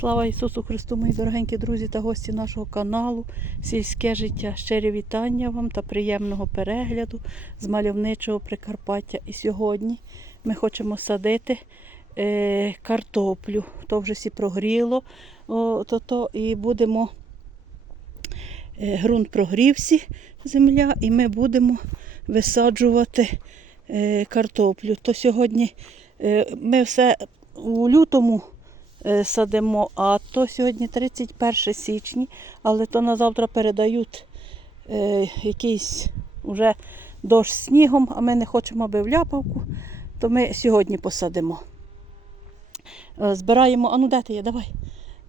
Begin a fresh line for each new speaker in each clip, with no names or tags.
Слава Ісусу Христу, мої дорогенькі друзі та гості нашого каналу Сільське життя. Щирі вітання вам та приємного перегляду з мальовничого Прикарпаття. І сьогодні ми хочемо садити е, картоплю. То вже всі прогріло, о, то, то, і будемо. е, Ґрунт прогрівся, земля, і ми будемо висаджувати е, картоплю. То сьогодні е, ми все у лютому садимо, а то сьогодні 31 січня, але то на завтра передають е, якийсь уже дощ з снігом, а ми не хочемо, аби вляпавку, то ми сьогодні посадимо. Е, Збираємо, а ну де ти є, давай.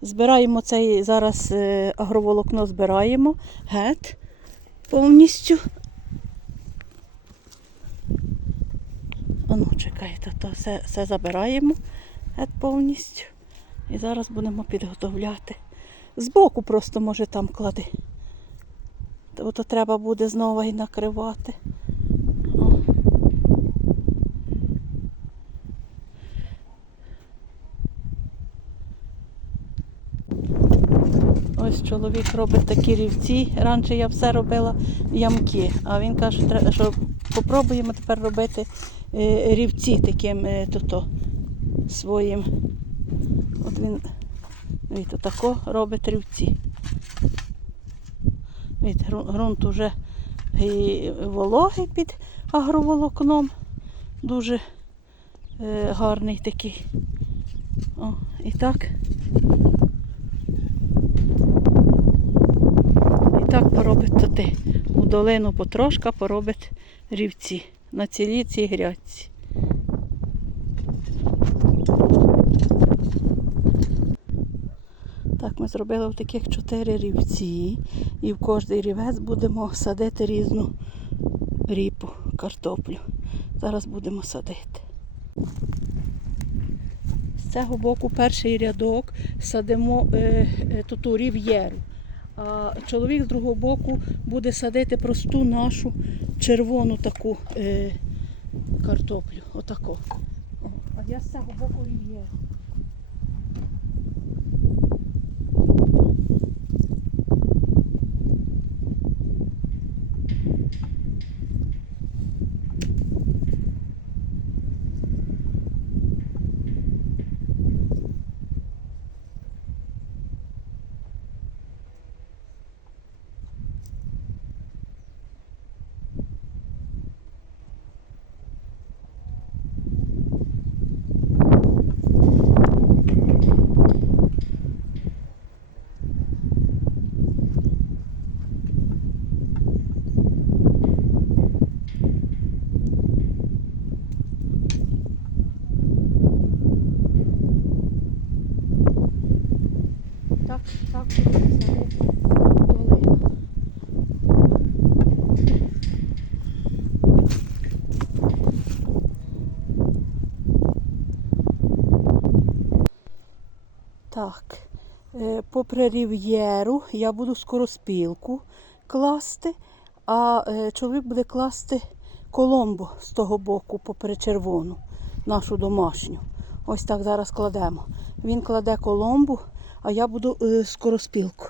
Збираємо цей зараз е, агроволокно збираємо гет повністю. А ну, чекайте, то все, все забираємо гет повністю. І зараз будемо підготовляти. Збоку просто може там клади. То, то треба буде знову і накривати. Ось чоловік робить такі рівці. Раніше я все робила ямки, а він каже, що попробуємо тепер робити е, рівці таким е, то-то, своїм. От він від тако робить рівці. Від ґрунт уже вологий під агроволокном. Дуже е, гарний такий. О, і так. І так поробить то ти. У долину потрошка поробить рівці на цілій цій грядці. Так, ми зробили в таких чотири рівці, і в кожний рівець будемо садити різну ріпу, картоплю. Зараз будемо садити. З цього боку перший рядок садимо е, е, ту, рів'єру. А чоловік з другого боку буде садити просту нашу червону таку е, картоплю. Отако. О, а я з цього боку рів'єру. Так, е, попри рів'єру я буду скороспілку класти, а е, чоловік буде класти коломбу з того боку, попри червону, нашу домашню. Ось так зараз кладемо. Він кладе коломбу, а я буду е, скороспілку.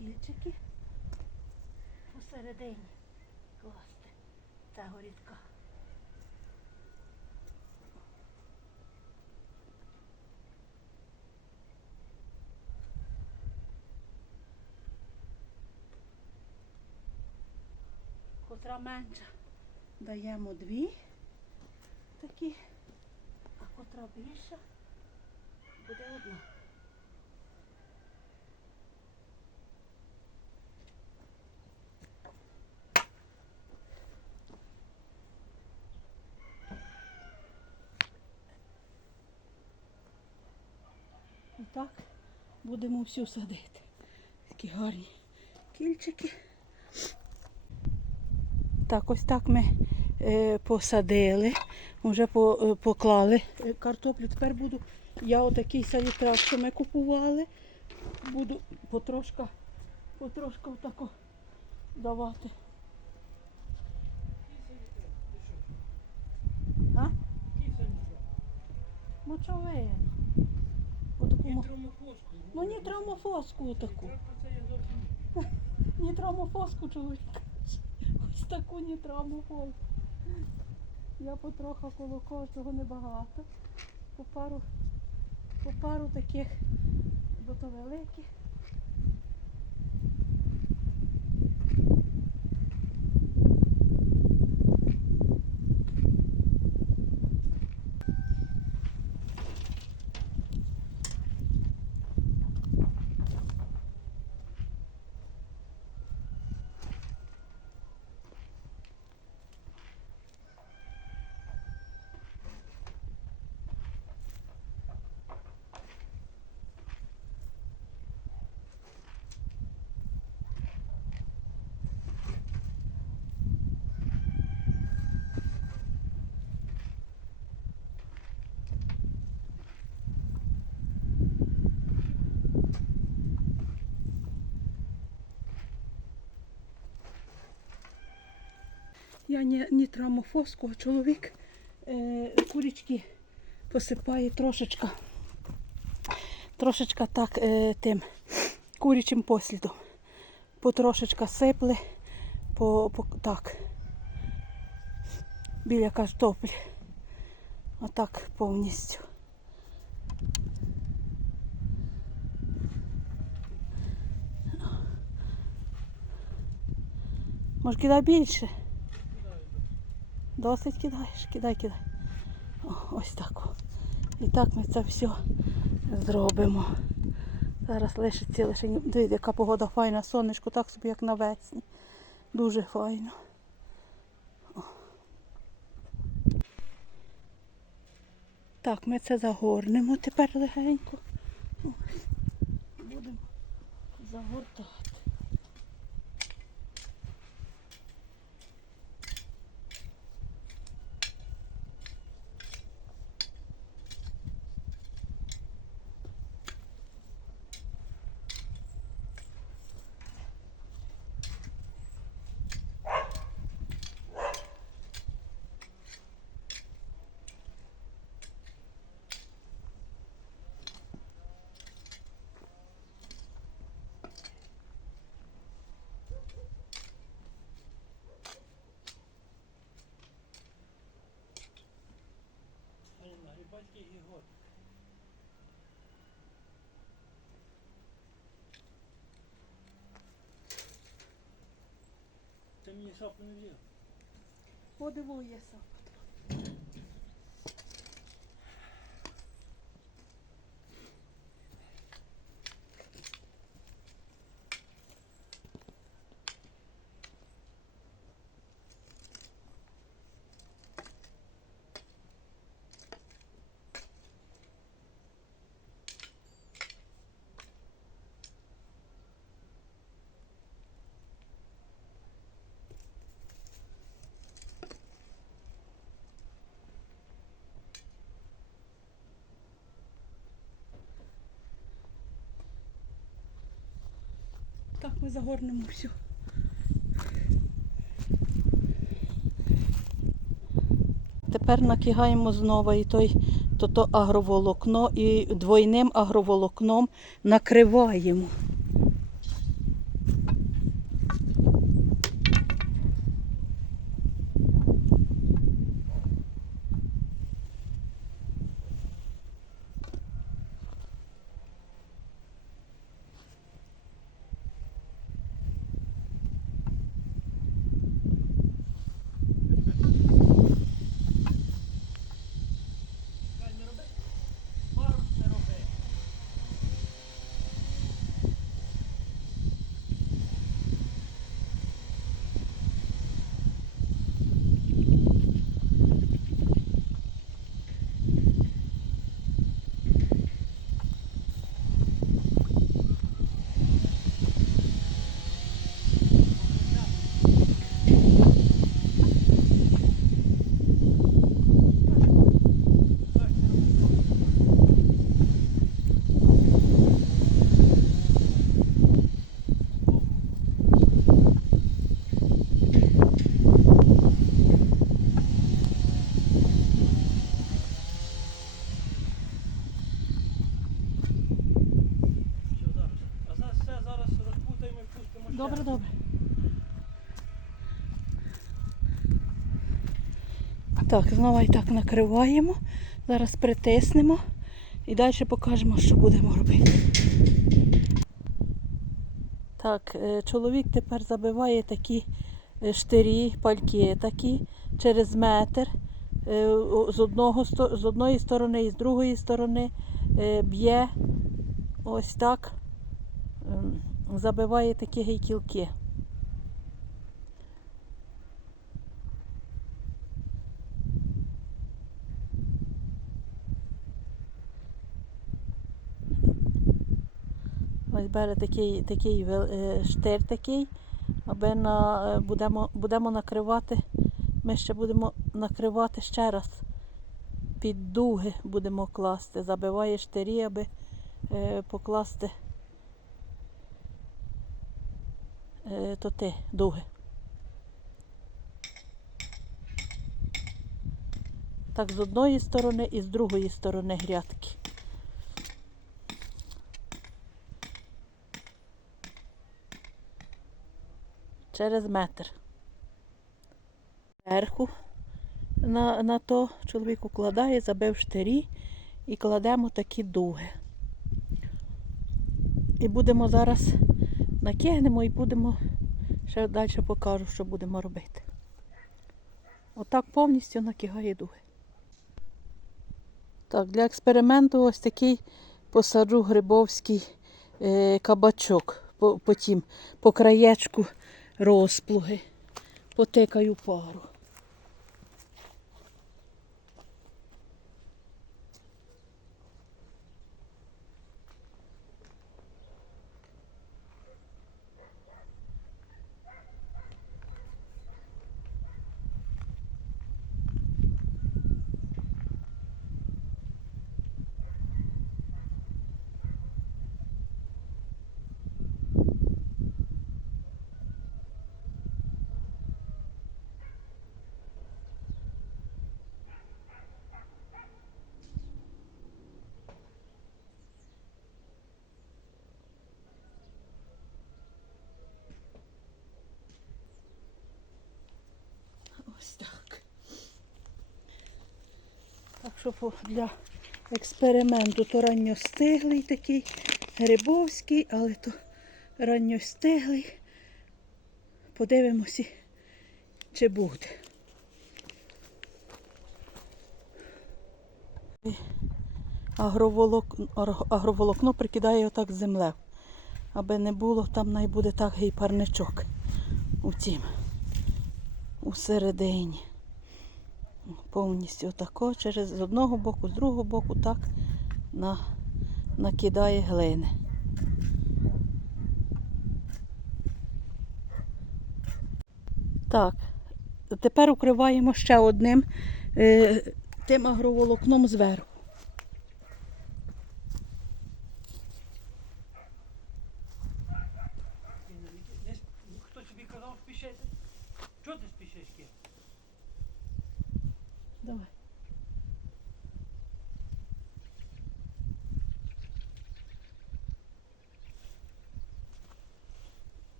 Е, такі посередині. Класти. Цього рідка. Котра менша? Даємо дві. Такі, а котра більша? Буде одна. Так будемо всю садити. Такі гарні кільчики. Так, ось так ми е, посадили, вже по, е, поклали е, картоплю. Тепер буду я отакий салітрат, що ми купували, буду потрошка, потрошка отако давати. Мочовин. Отаку, ну ні травмофоску таку. Ні травмофоску чоловік. Ось таку ні травмофоску. Я потроха коло кожного небагато. По пару, по пару таких, бо то великі. Я не, не травмофоску, а чоловік е, курячки посипає трошечка. Трошечка так е, тим курячим послідом. Потрошечка сипли по, по так. Біля картоплі. Отак повністю. Може кидай більше? Досить кидаєш, кидай, кидай. О, ось так. І так ми це все зробимо. Зараз лишиться лише. Дивіться, яка погода файна, сонечко, так собі як навесні. Дуже файно. О. Так, ми це загорнемо тепер легенько. Ось. Будемо загортати.
Ти мені сапу не взяв.
Подивуєся. Так, ми загорнемо всю. Тепер накигаємо знову і той то, то агроволокно і двойним агроволокном накриваємо. Добре, добре. Так, знову і так накриваємо. Зараз притиснемо і далі покажемо, що будемо робити. Так, е, чоловік тепер забиває такі е, штирі, пальки такі через метр. Е, З, одного, з одної сторони і з другої сторони б'є ось так, ем, забиває такі гейкілки. Ось бере такий, такий е, штир такий, аби на, е, будемо, будемо накривати. Ми ще будемо накривати ще раз. Під дуги будемо класти. Забиває штирі, аби е, покласти е, то ти, дуги. Так, з одної сторони і з другої сторони грядки. через метр. Зверху на, на то чоловік укладає, забив штирі і кладемо такі дуги. І будемо зараз накигнемо і будемо ще далі покажу, що будемо робити. Отак повністю накигає дуги. Так, для експерименту ось такий посаджу грибовський е, кабачок. Потім по краєчку розплуги. Потикаю пару. Так що по- для експерименту то ранньостиглий такий, грибовський, але то ранньостиглий. Подивимося, чи буде. Агроволокно, агроволокно прикидає отак з землею, аби не було, там най буде так гей парничок у тім у середині. Повністю отако, через з одного боку, з другого боку, так на, накидає глини. Так, тепер укриваємо ще одним е, тим агроволокном зверху.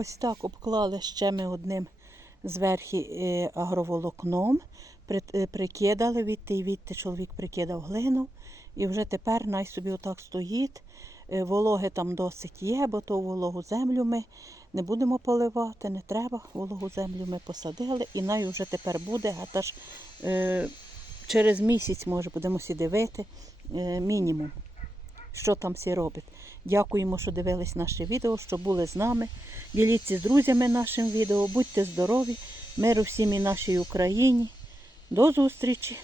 Ось так обклали ще ми одним зверху е, агроволокном, е, прикидали відти і відти чоловік прикидав глину. І вже тепер най собі отак стоїть. Е, Вологи там досить є, бо то вологу землю ми не будемо поливати, не треба. Вологу землю ми посадили і най вже тепер буде, а та ж через місяць, може, будемо сі дивити мінімум, що там всі робить. Дякуємо, що дивились наше відео, що були з нами. Діліться з друзями нашим відео. Будьте здорові, миру всім і нашій Україні. До зустрічі!